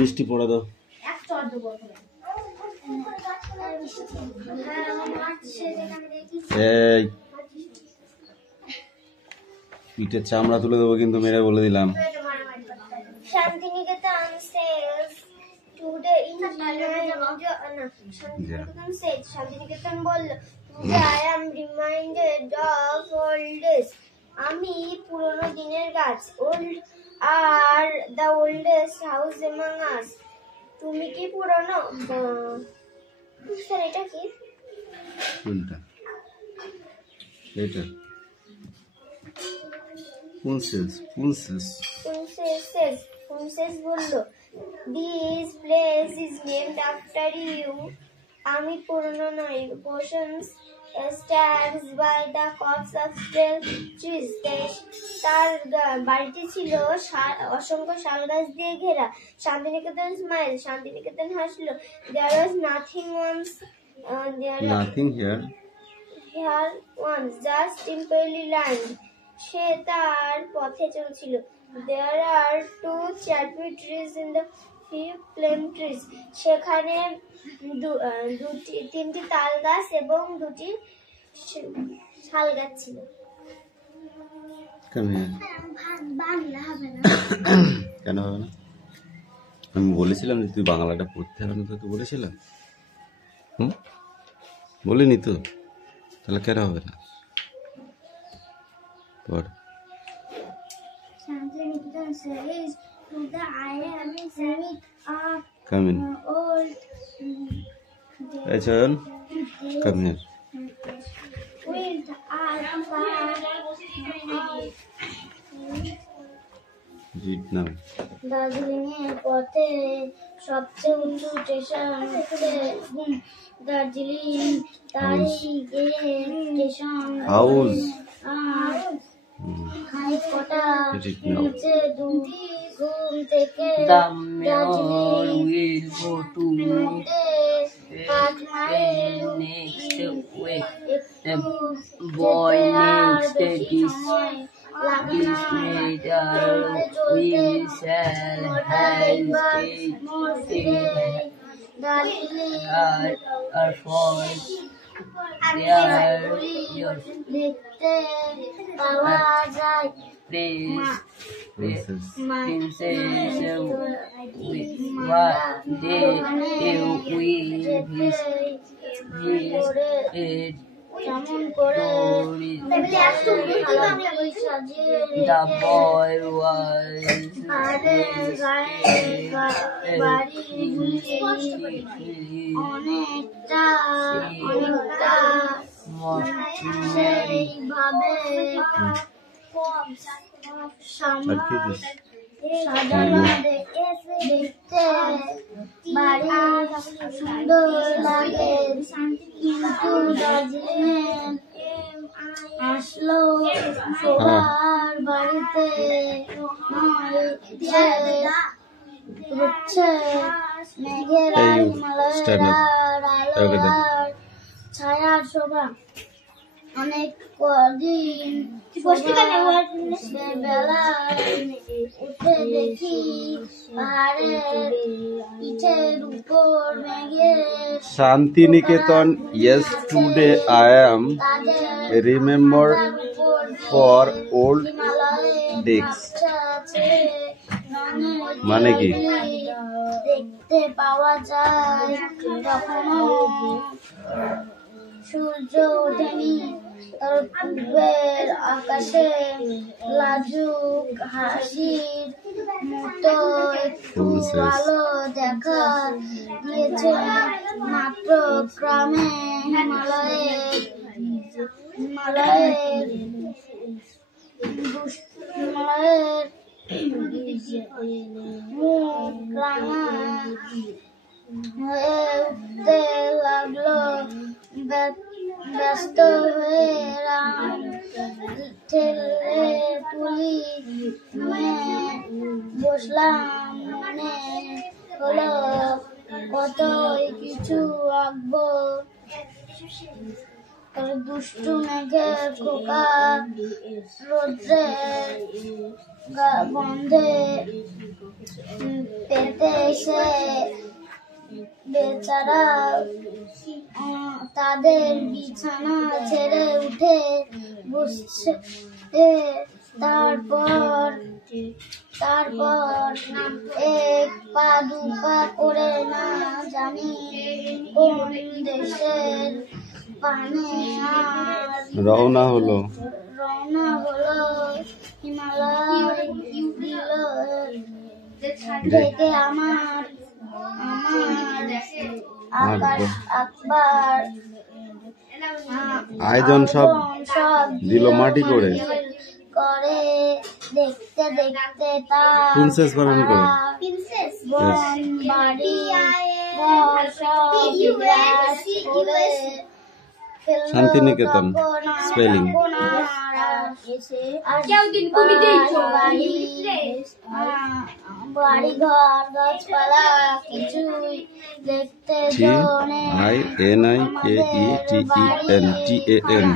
বৃষ্টি পড়ে দাও। পিঠের চামড়া তুলে দেবো কিন্তু মেরে বলে দিলাম। Santiniketan says today in Santiniketan বলল today I am reminded of old days. আমি পুরনো দিনের গাছ। old are the oldest house among us. তুমি কি পুরনো? স্যার এটা কি? কোনটা? এটা Princess বলল this place is named after you. আমি পুরনো নই। Potions stands by the copse of tall trees. তার বাড়িটি ছিল অসংখ্য শাল গাছ দিয়ে ঘেরা। শান্তিনিকেতন smiled. শান্তিনিকেতন হাসলো। There was nothing here once, just empty land. সে তার পথে চলছিল। There are two cherry trees in the field, plum trees. সেখানে তিনটি তাল গাছ এবং দুটি শাল গাছ ছিল। বাংলা হবে না কেন হবে না? আমি বলেছিলাম যে তুই বাংলাটা পড়তে হবে না, তো বলেছিলাম। বলিনি তো? তাহলে কেন হবে না? পড়। Come in. Hey, Chayan. Come here. Read now. দার্জিলিংয়ের পথে সবচেয়ে উঁচু স্টেশন হচ্ছে দার্জিলিং স্টেশন হাউস। খানিকটা নিচে ঘুম থেকে Darjeeling 8 mile boy next this we shall have our for দেখতে পাওয়া যায় princess what they the boy was সাজানো দেখতে বাড়ি সুন্দর লাগে, কিন্তু দার্জিলিং আসলো সবার বাড়িতে হচ্ছে মেঘেরা হিমালয়ের আলোর ছায়ার শোভা। অনেক কদিন বেলায় উঠে দেখি পাহাড়ের পিঠের উপর মেঘের Santiniketan. Yes, today I am remembered for old days. মানে কি? দেখতে পাওয়া যায় কখনো সূর্য ওঠেনি, তার পূর্বের আকাশে লাজুক হাসির মতো একটু আলো দেখা দিয়েছে। মাত্র গ্রামে হিমালয়ের মুখ রাঙা হয়ে উঠতে লাগলো। ব্যস্ত হয়ে রাম ঠেলে তুলি নিয়ে বসলাম। মনে হলো কতই কিছু আঁকবো। দুষ্টু মেঘের খোকা রোদ্রের গন্ধে পেতে এসে বেচারা তাদের বিছানা ছেড়ে উঠে বসছে। তারপর এক পা দু পা করে না জানি কোন দেশের পানে রওনা হলো হিমালয় দিল দেখে আমার আকবার আয়োজন সব দিল মাটি করে দেখতে দেখতে তার প্রিন্সেস বানান করে বন বাড়ি ঘর সব বিরাজ করে শান্তিনিকেতন স্পেলিং বাড়ি ঘর গাছপালা কিছুই দেখতে TINIKETEN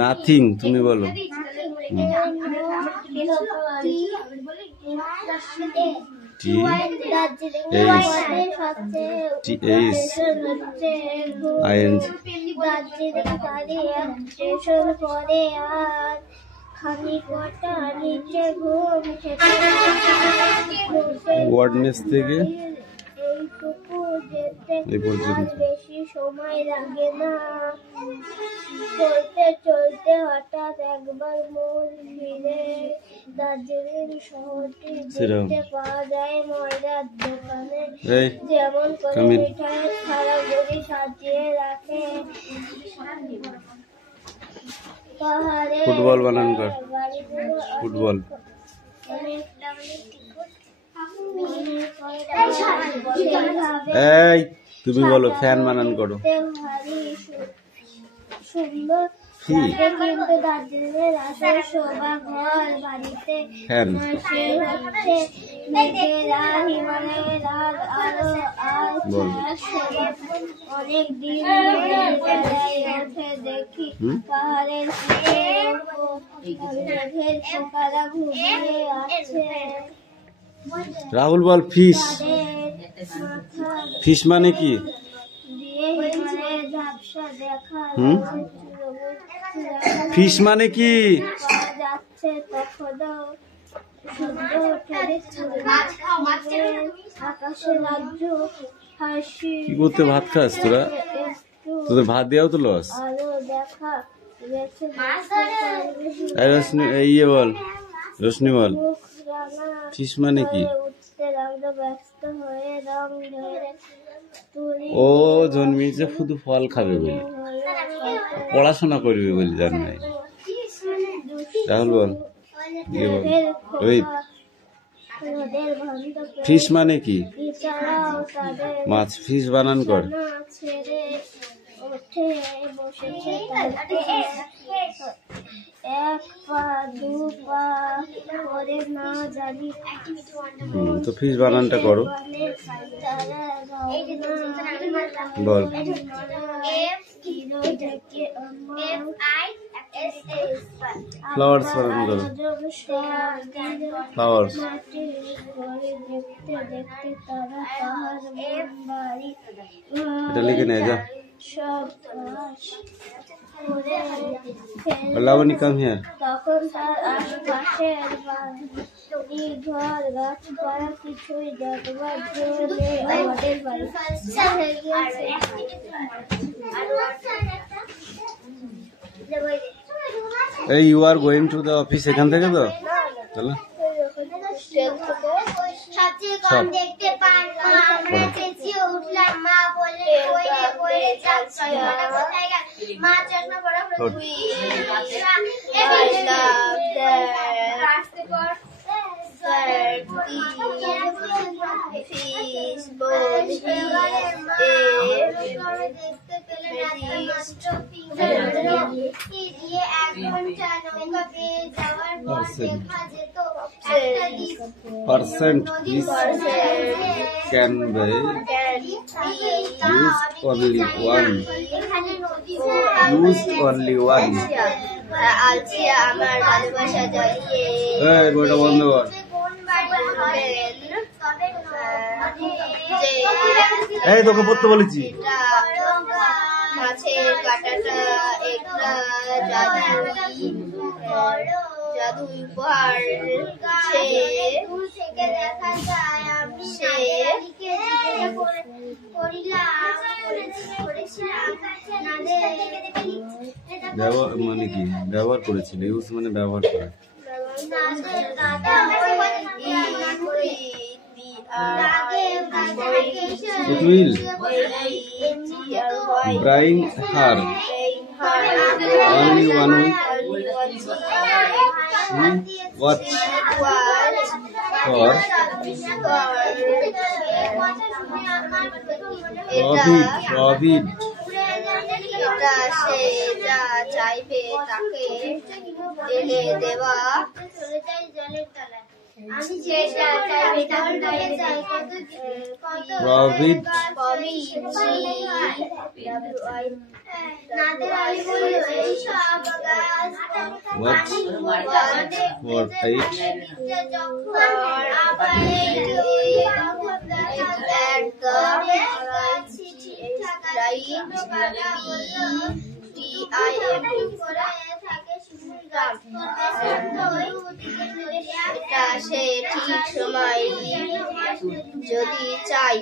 নাথিং তুমি বলো ওয়ার্ডনেস থেকে এই পর্যন্ত বেশি সময় লাগে না। চলতে চলতে হঠাৎ একবার মন ফিরে দার্জিলিং শহরটি দেখতে পাওয়া যায় ময়দার দোকানে যেমন করে মিঠাইয়ের থালাগুলি সাজিয়ে রাখে। ফুটবল বানান কর ফুটবল এই তুমি বলো ফ্যান বানান করো সুন্দর কিন্তু দার্জিলিংয়ের আসল শোভা ঘর বাড়িতে হচ্ছে মেঘেরা হিমালয়ের আলো আর অনেক দিন উঠে দেখি পাহাড়ের মেঘের পোকারা ঘুমিয়ে আছে। রাহুল বল ফিশ ফিশ মানে কি ফিশ মানে কি কি করতে ভাত খাস তোরা তোদের ভাত দেওয়াও তো লস ইয়ে বল রোশনি বল ফিশ মানে কি ও জন্মিয়েছে শুধু ফল খাবে বলে পড়াশোনা করবে বলে জান নাই রাহুল বল রোহিত ফিশ মানে কি মাছ ফিশ বানান কর তো ফিশ বানানটা করো বল ফ্লাওয়ার্স বানান করো ফ্লাওয়ার্স এটা লিখে নে যা লাবণী কাম হিয়ার তখন তার আশপাশের ঘর গাছপালা কিছুই দেখবার জন্য আমাদের বাড়ি এই you are going to the office এখান থেকে তো তাহলে সবচেয়ে কম দেখতে পান আমরা চেঁচিয়ে উঠলাম মা বলে কইরে কইরে যাচ্ছে কোথায় গেল মা চশমা পরা হলো তুই রাস্তা কর ফিশ বল দেখতে পেলে মাস্টার দিয়ে 1 ঘন্টা নৌকা পেয়ে যাওয়ার পর দেখা যেত একটা percent is can be only one. Use only one. আলসিয়া আমার ভালোবাসা জ্বালিয়ে এই বইটা বন্ধ কর। এই তোকে পড়তে বলেছি। মাছের কাঁটাটা একটা জাদু উপহার ব্যবহার মানে কি? ব্যবহার করেছিল। ইউজ মানে ব্যবহার করা। It will bring her only one week. Watch for profit. এটা সে যা চাইবে তাকে এনে দেওয়া আমি যেটা চাইবে তাকে চাই Profit. Watch for it. এটা সে ঠিক সময় যদি চাই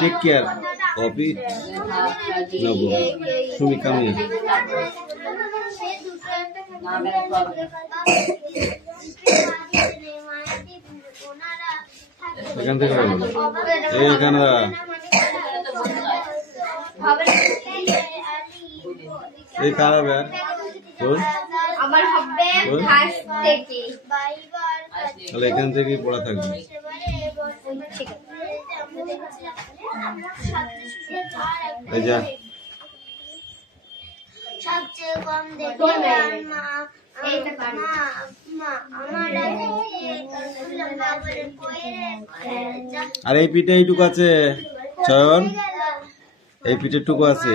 Take care of it. No go. Shumi, come here. এখান থেকে এইখানে এই খারাপ यार তোর আমার হবে ফার্স্ট থেকে তাহলে এখান থেকেই পড়া থাকবে এই যা সবচেয়ে কম দেখে মা আর এই পিঠে এইটুকু আছে চয়ন এই পিঠেটুকু আছে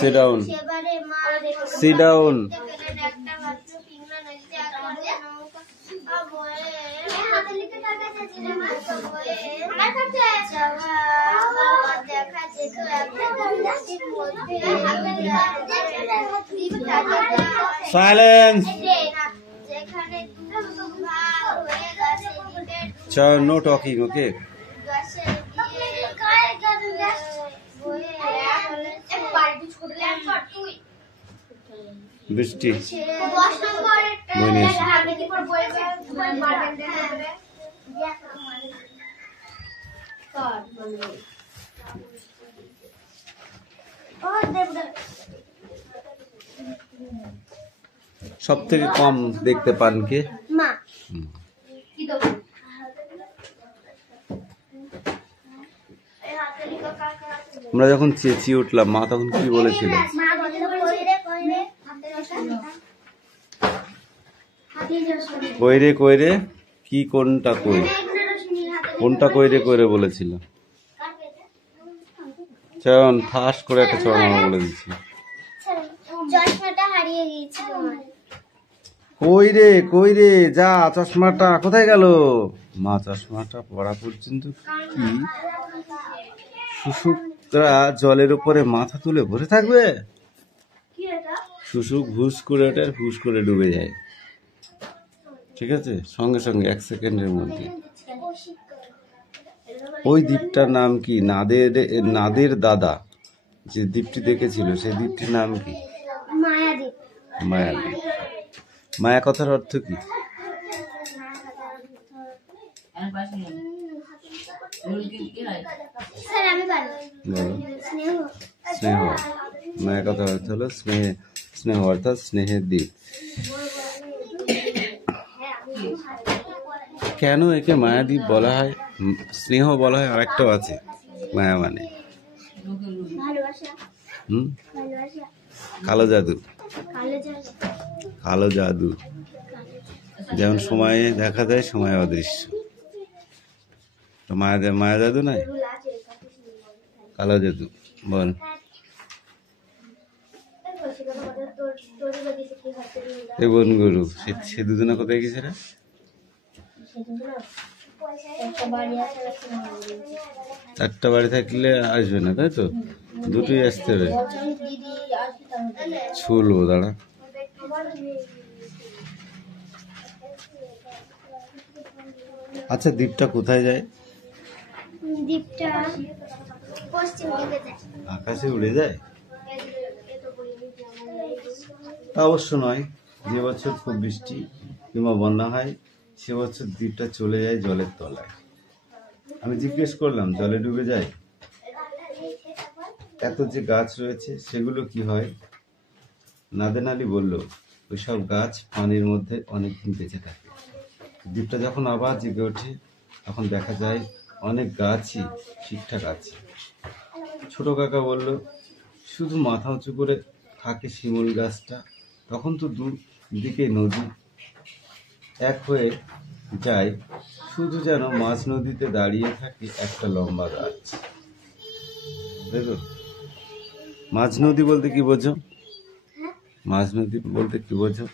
Sit down. Sit down. Silence. Child, no talking, okay? বৃষ্টি সব থেকে কম দেখতে পান কে মা আমরা যখন চেঁচিয়ে উঠলাম মা তখন কি বলেছিল কইরে কইরে কি কোনটা কই কোনটা কইরে কইরে বলেছিল চয়ন ফাঁস করে একটা চয়ন বলে দিচ্ছি চশমাটা হারিয়ে গিয়েছিল কইরে যা চশমাটা কোথায় গেল মা চশমাটা পড়া পর্যন্ত কি শুশুকরা জলের উপরে মাথা তুলে বসে থাকবে শুশুক ভুস করে ওঠে আর ভুস করে ডুবে যায় ঠিক আছে সঙ্গে সঙ্গে 1 সেকেন্ডের মধ্যে ওই দ্বীপটার নাম কি নাদের দাদা যে দ্বীপটি দেখেছিল সেই দ্বীপটির নাম কি মায়াদ্বীপ মায়াদ্বীপ মায়া কথার অর্থ কি স্যার আমি পারবো বলো স্নেহ স্নেহ মায়া কথার অর্থ হলো স্নেহ অর্থাৎ স্নেহের দ্বীপ কেন একে মায়াদ্বীপ বলা হয়? স্নেহ বলা হয়, আরেকটাও আছে মায়া মানে ভালোবাসা, হুম ভালোবাসা, কালো জাদু। কালো জাদু, কালো জাদু যেমন সময়ে দেখা যায়, সময় অদৃশ্য। তো মায়া জাদু নয়, কালো জাদু। বল। এ বন গরু, সে দুজনে কোথায় গেছে রে? চারটা বাড়ি থাকলে আসবে না, তাই তো? দুটোই আসতে হবে। ছুলবো, দাঁড়া। আচ্ছা, দ্বীপটা কোথায় যায়? দ্বীপটা পশ্চিম দিকে যায়। আকাশে উড়ে যায়? তা অবশ্য নয়। যে বছর খুব বৃষ্টি কিংবা বন্যা হয়, সে বছর দ্বীপটা চলে যায় জলের তলায়। আমি জিজ্ঞেস করলাম, জলে ডুবে যায়? এত যে গাছ রয়েছে সেগুলো কি হয়? নাদেন আলী বলল, ওইসব গাছ পানির মধ্যে অনেকদিন বেঁচে থাকে। দ্বীপটা যখন আবার জেগে ওঠে, তখন দেখা যায় অনেক গাছই ঠিকঠাক আছে। ছোট কাকা বলল, শুধু মাথা উঁচু করে থাকে শিমুল গাছটা। তখন তো দুদিকে নদী এক হয়ে যায়, শুধু যেন মাঝ নদীতে দাঁড়িয়ে থাকে একটা লম্বা গাছ। দেখো, মাঝ নদী বলতে কি বোঝো? মাঝ নদী বলতে কি বোঝো?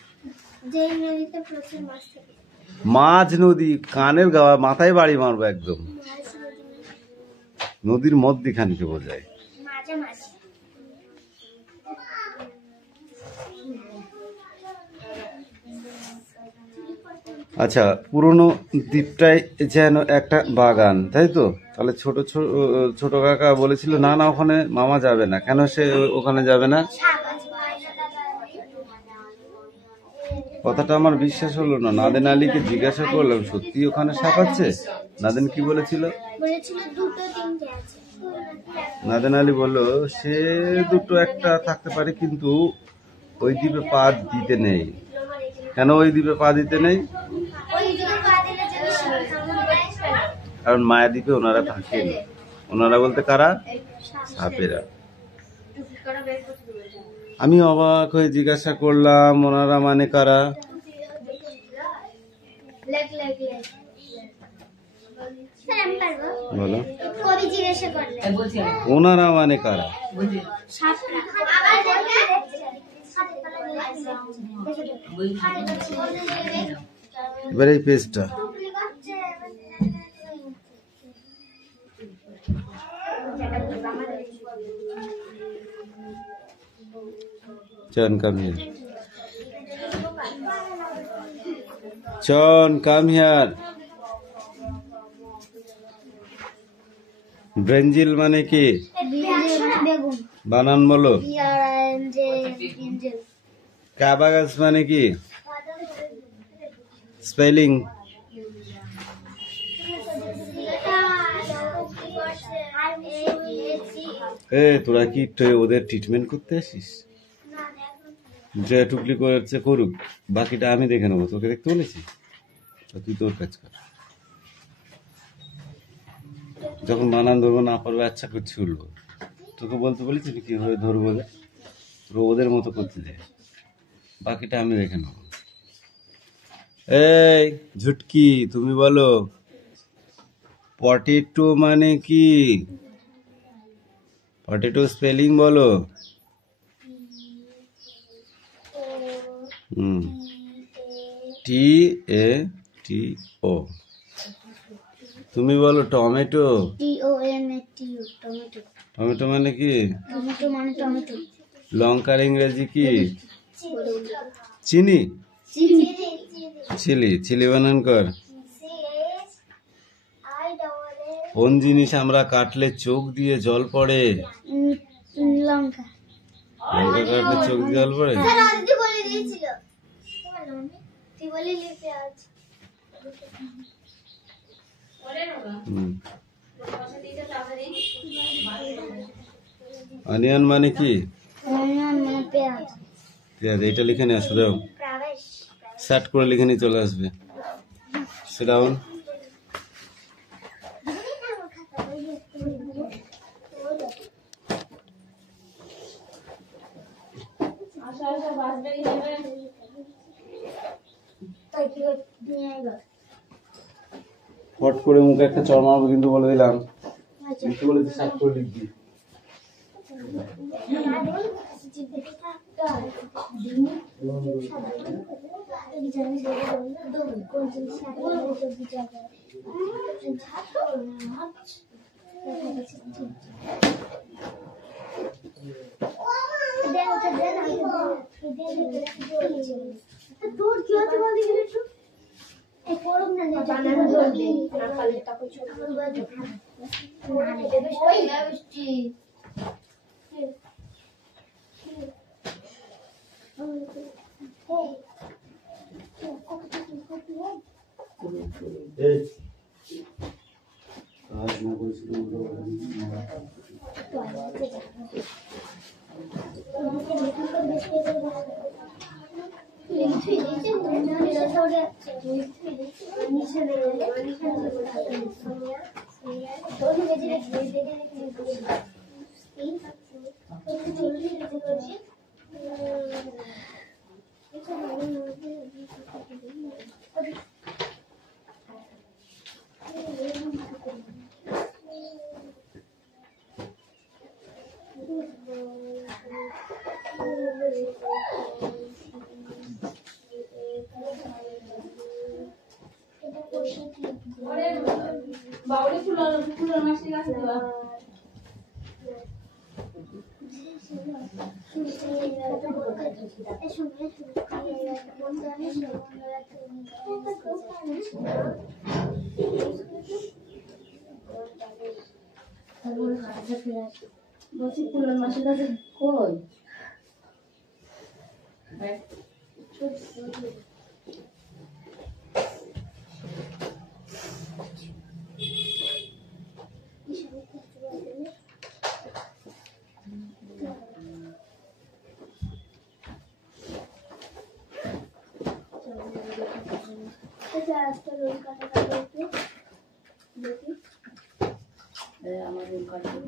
যে নদীতে প্রচুর মাছ থাকে। মাঝ নদী, কানের গাওয়া, মাথায় বাড়ি মারবো একদম। নদীর মধ্যখানকে বোঝায়। মাঝামাঝি। আচ্ছা, পুরনো দ্বীপটাই যেন একটা বাগান, তাই তো? তাহলে ছোট কাকা বলেছিল, না না, ওখানে মামা যাবে না। কেন সে ওখানে যাবে না? কথাটা আমার বিশ্বাস হলো না। নাদেন আলীকে জিজ্ঞাসা করলাম, সত্যি ওখানে সাপ আছে? নাদেন কি বলেছিল? বলেছিল দুটো তিনটে আছে। নাদেন আলী বলল, সে দুটো একটা থাকতে পারে, কিন্তু ওই দ্বীপে পা দিতে নেই। কেন ওই দ্বীপে পা দিতে নেই? কারণ মায়াদ্বীপে ওনারা থাকেন। ওনারা বলতে কারা? সাপেরা। আমি অবাক হয়ে জিজ্ঞাসা করলাম, ওনারা মানে কারা? বলো। কবি জিজ্ঞাসা করলেন, ওনারা মানে কারা? এবার এই পেজটা John, come here. John, come here. ব্রেঞ্জিল মানে কি? বেগুন। বানান বলো। BRINJ। কাবাগাস মানে কি? স্পেলিং। তোরা কি ওদের ট্রিটমেন্ট করতে আসিস? যে টুকলি করেছে করুক, বাকিটা আমি দেখে নেবো। তোকে দেখতে বলেছি? তুই তোর কাজ কর। যখন বানান ধরবো না পারবে, আচ্ছা করছি উঠবো। তোকে বলতে বলেছি কিভাবে ধরবো, তোর ওদের মতো করতে দে, বাকিটা আমি দেখে নেবো। এই ঝুটকি, তুমি বলো পটেটো মানে কি? পটেটো স্পেলিং বলো। TATO। তুমি বলো টমেটো। TOMATO। টমেটো। টমেটো মানে কি? টমেটো মানে টমেটো। লঙ্কার ইংরেজি কি? চিনি। চিলি। চিলি বানান কর। কোন জিনিস আমরা কাটলে চোখ দিয়ে জল পড়ে? লঙ্কা। লঙ্কা কাটলে চোখ দিয়ে জল পড়ে? অনিয়ন মানে কি? পেঁয়াজ। পেঁয়াজ। এইটা লিখে নিয়ে আসো, দাও। সেট করে লিখে নিয়ে চলে আসবে। সেটাও হট করে মুখে একটা চড় মারবো কিন্তু বলে দিলাম। লিখতে বলেছি সাত করে লিখবি। তোর কি হতে বলতে গেলে এই পরম না বানানো ধরবে না খালি টাকা ছোট করে বাজে না দেবে ওই বৃষ্টি এই কাজ না করেছিল বাউলি ফুলের মাসি গাছে দেওয়া বলছি ফুলের মাসি গাছে কই আমার রুম কাটবে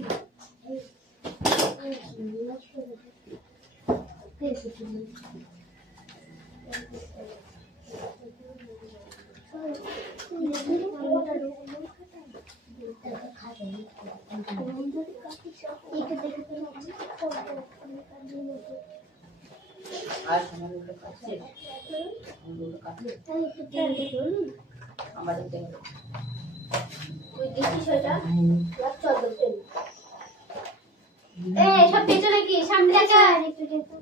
আর আমাদের কাছে আমাদের দেখো তুই দেখিস ওটা চল এই সব পেছনে কি সামনে দেখা একটু দেখো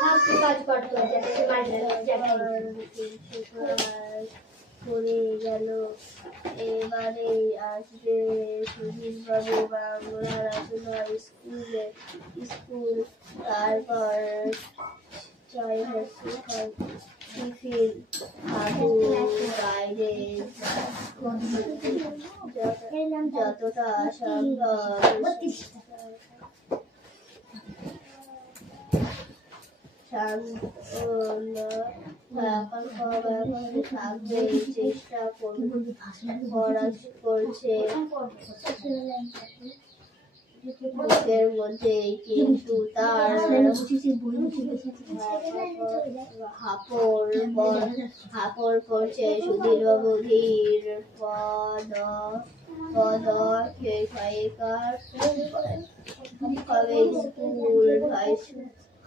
হাত কাজ করতে যাতে সে মারলে যাবে পড়ে গেল এবারে আসবে সুধীর বাবু বাংলা রচনা স্কুল তারপর জয় হচ্ছে টিফিন খাবো বাইরে যতটা সম্ভব থাকবে চেষ্টা করছে বুকের মধ্যে কিন্তু তার হাপড় করছে সুধীর বাবু ধীর কবে স্কুল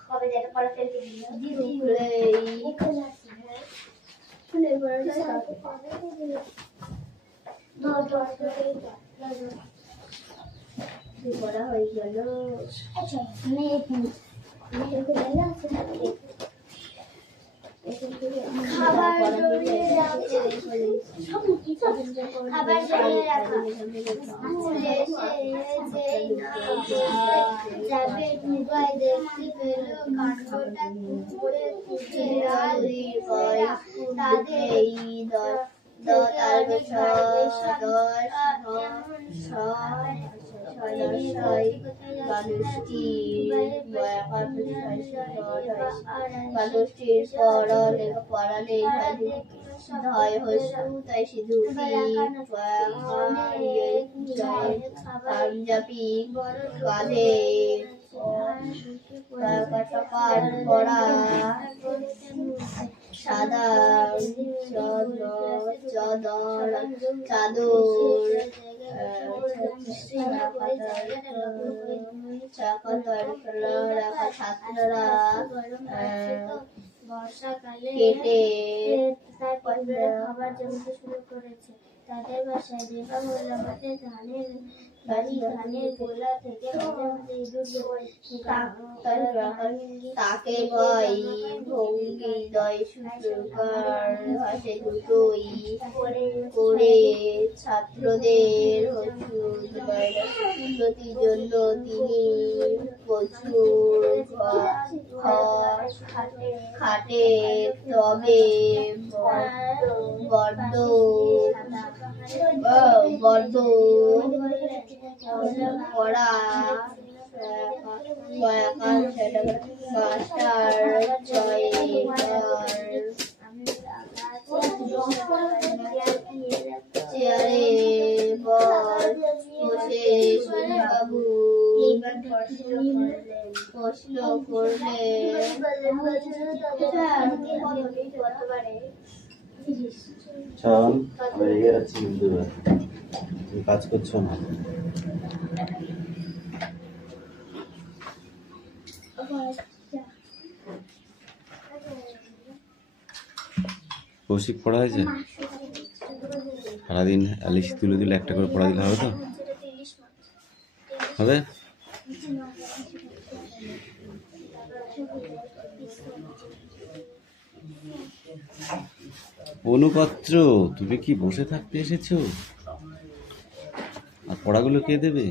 কবে যেটা পড়া ফেলতে পড়া হয়ে গেল খাবার যাবে মোবাইল দেখতে পেল কাণ্ডটা করে মানুষটির পড়া লেখা ধয় হস্যু তাই সিধু পাঞ্জাবি কাঁধে কাট পড়া সাদা চাদর রাখা ছাত্ররা বর্ষাকালে কেটে খাবার জমতে শুরু করেছে। তাদের বাসায় দেখা হলো আমাদের ধানের গোলা থেকে তাকে ভয় ভঙ্গি দয় শুক্রকার হাসে দুটোই করে ছাত্রদের উন্নতির জন্য তিনি প্রচুর খাটে তবে বড্ড পড়া মাস্টার চেয়ারে বসে বাবু প্রশ্ন করলে শোন, আমি রেগে যাচ্ছি কিন্তু তুমি কাজ করছো না। কৌশিক পড়া হয়েছে? সারাদিন আলিশ তুলে দিলে একটা করে পড়া দিলে হবে তো? হবে? অনুপত্র, তুমি কি বসে থাকতে এসেছো? আর পড়াগুলো কে দেবে?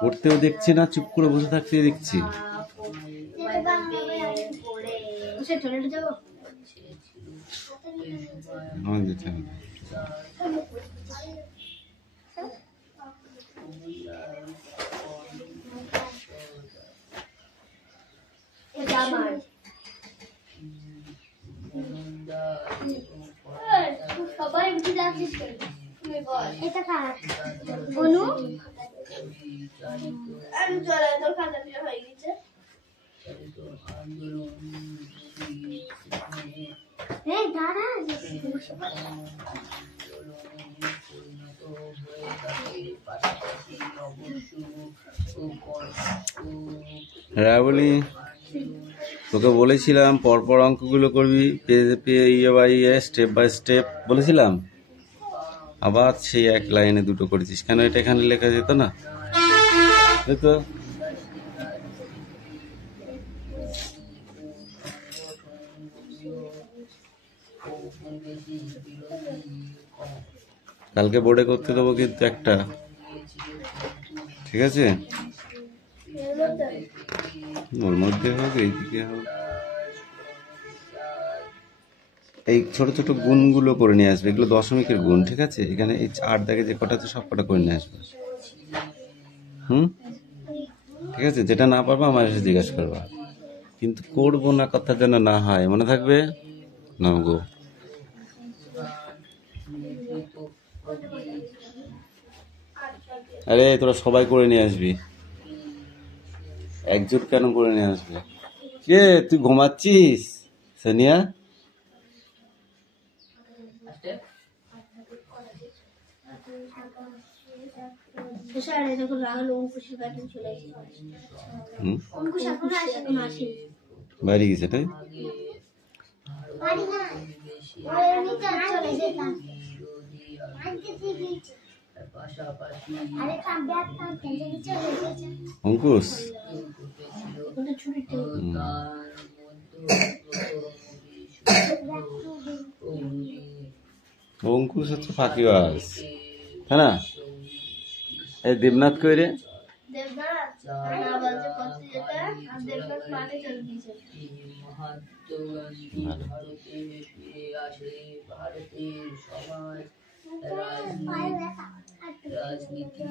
পড়তেও দেখছি না, চুপ করে বসে থাকতে দেখছি। সবাই উঠে যাচ্ছিস এটা কার অনু আমি চলে তোর খাতা দিয়ে হয়ে গেছে এই দাঁড়া রাবলি, তোকে বলেছিলাম পরপর অঙ্কগুলো করবি, ইয়ে বাই ইয়ে, স্টেপ বাই স্টেপ বলেছিলাম। আবার সেই এক লাইনে দুটো করেছিস কেন? এটা এখানে লেখা যেত না? তো কালকে বোর্ডে করতে দেবো কিন্তু একটা, ঠিক আছে? ওর মধ্যে হোক, এইদিকে হোক। এই ছোট ছোট গুণগুলো করে নিয়ে আসবে, এগুলো দশমিকের গুণ, ঠিক আছে? এখানে এই 8 দাগে যে কটা আছে সব কটা করে নিয়ে আসবে। ঠিক আছে? যেটা না পারবো আমার এসে জিজ্ঞাসা করবা, কিন্তু করবো না কথা যেন না হয়, মনে থাকবে? না গো, আরে তোরা সবাই করে নিয়ে আসবি, একজোট কেন করে নিয়ে আসবে? কে তুই ঘুমাচ্ছিস সানিয়া? বাইরে গেছে তাই? অঙ্কুশ অঙ্কুশ হচ্ছে ফাঁকিবাজ, তাই না? এই দেবনাথ কই রে? রাজনীতি